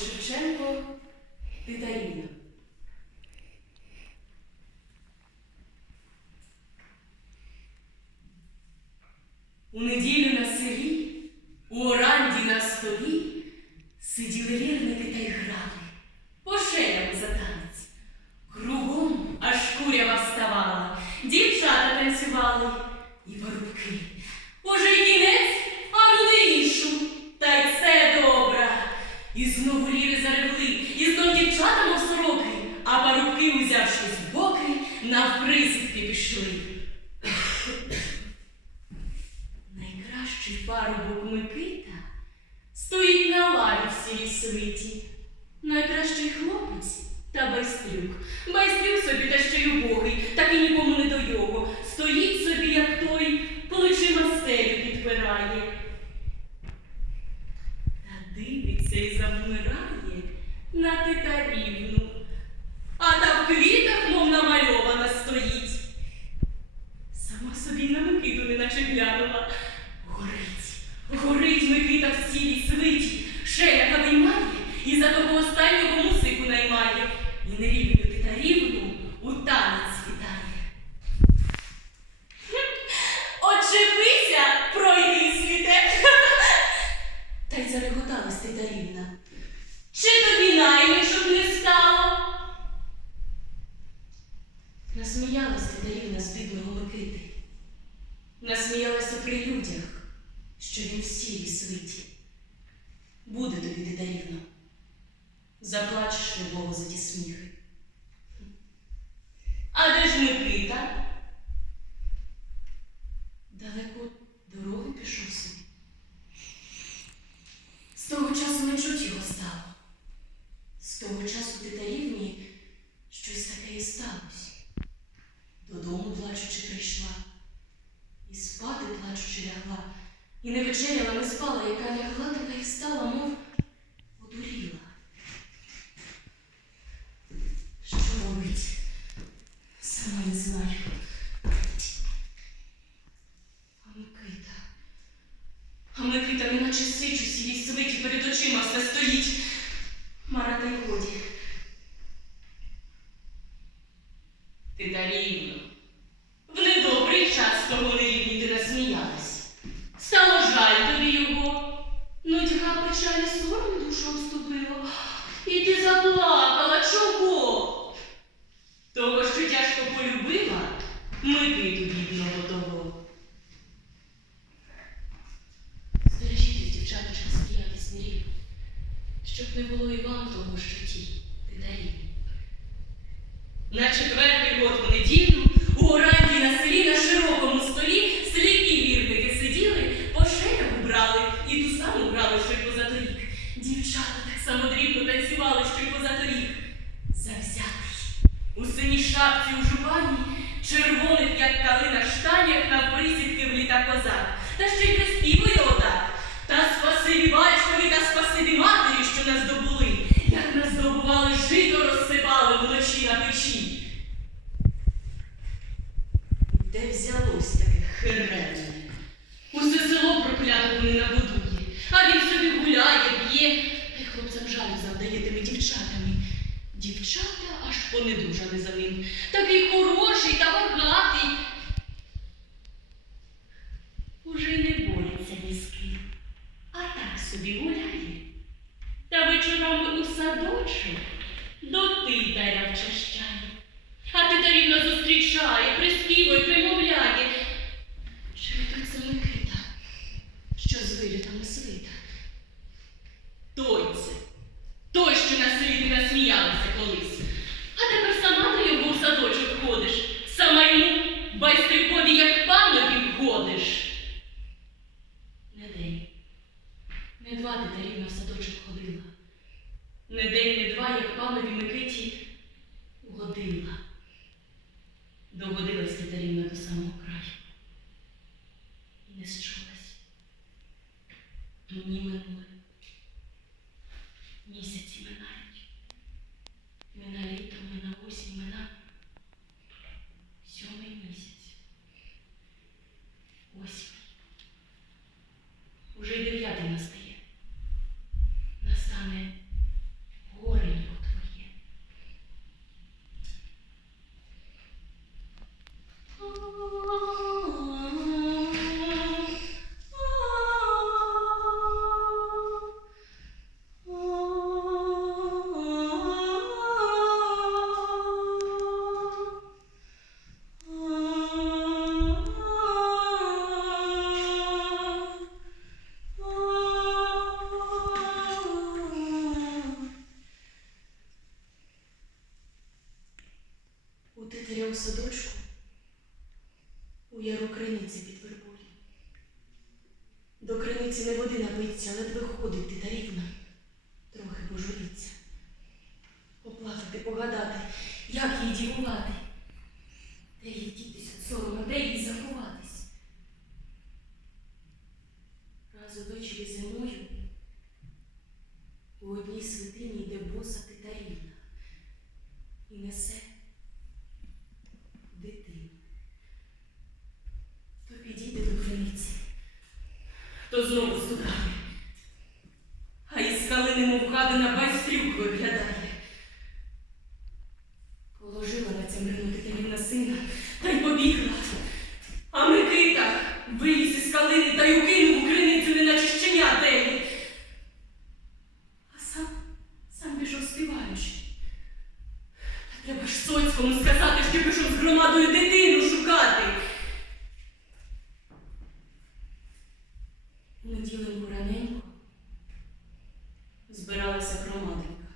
Шевченко Титаріна. У неділю на селі, у оранді на столі, сиділи вірники та й грали, по шеям за танець. Кругом аж курява ставала, дівчата танцювали і парубки. Уже й кінець, а люди іншу, та й це добра. І знову ліри заревли, і знов дівчата, мов сороки, а парубки, узявшись в боки, навприсідки пішли. Найкращий парубок Микита стоїть на лаві в сілій свиті. Найкращий хлопець та байстрюк. Байстрюк собі та ще й убогий, так і нікому не до його. Стоїть собі, як той, плечима стелю підпирає. Та дивиться і завмирає на титарівну. А та в квітах, мов намальована, стоїть. Свиті. Буде тобі, Титарівно. Заплачеш любого за ті сміхи. А де ж Микита? На четвертий год в неділю у оранді на селі на широкому столі сліпі вірники сиділи, по шеях убрали і ту саму грали, що й позаторік. Дівчата так само дрібно танцювали, що й позаторік. Завзятий. У синій шапці у жупані, червоних, як калина штанях, на присідки вліта козак. Та ще й приспівує отак. Та спасибі батькові, та спасибі матері, що нас добули, як нас здобували, жито розсипали Де взялось таке херенне? Усе село проклятого не нагодує, а він собі гуляє, п'є, та й хлопцям жалю завдає тими дівчатами. Дівчата аж понедужали за ним. Такий хороший та багатий. Уже й не з ким, а так собі гуляє. Та вечорами у садочок до титаря вчащає. А титарівна зустрічає, Догодилась Титарівна до самого краю. І не счулась. Дні минули. Місяці у яру криниці під вербою. До криниці не води напиться, ледве ходити та рівна, трохи божуріться. Поплакати, погадати, як їй дівувати. неділеньку раненько збиралася громадинка,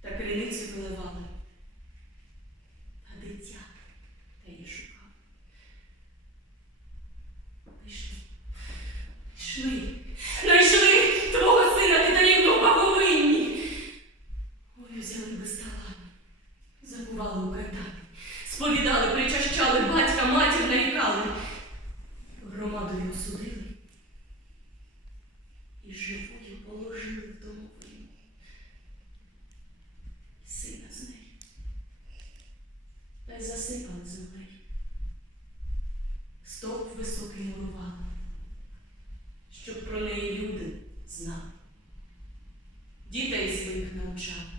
та криницю виливали, а дитя та її шукали. Пішли. Georgia.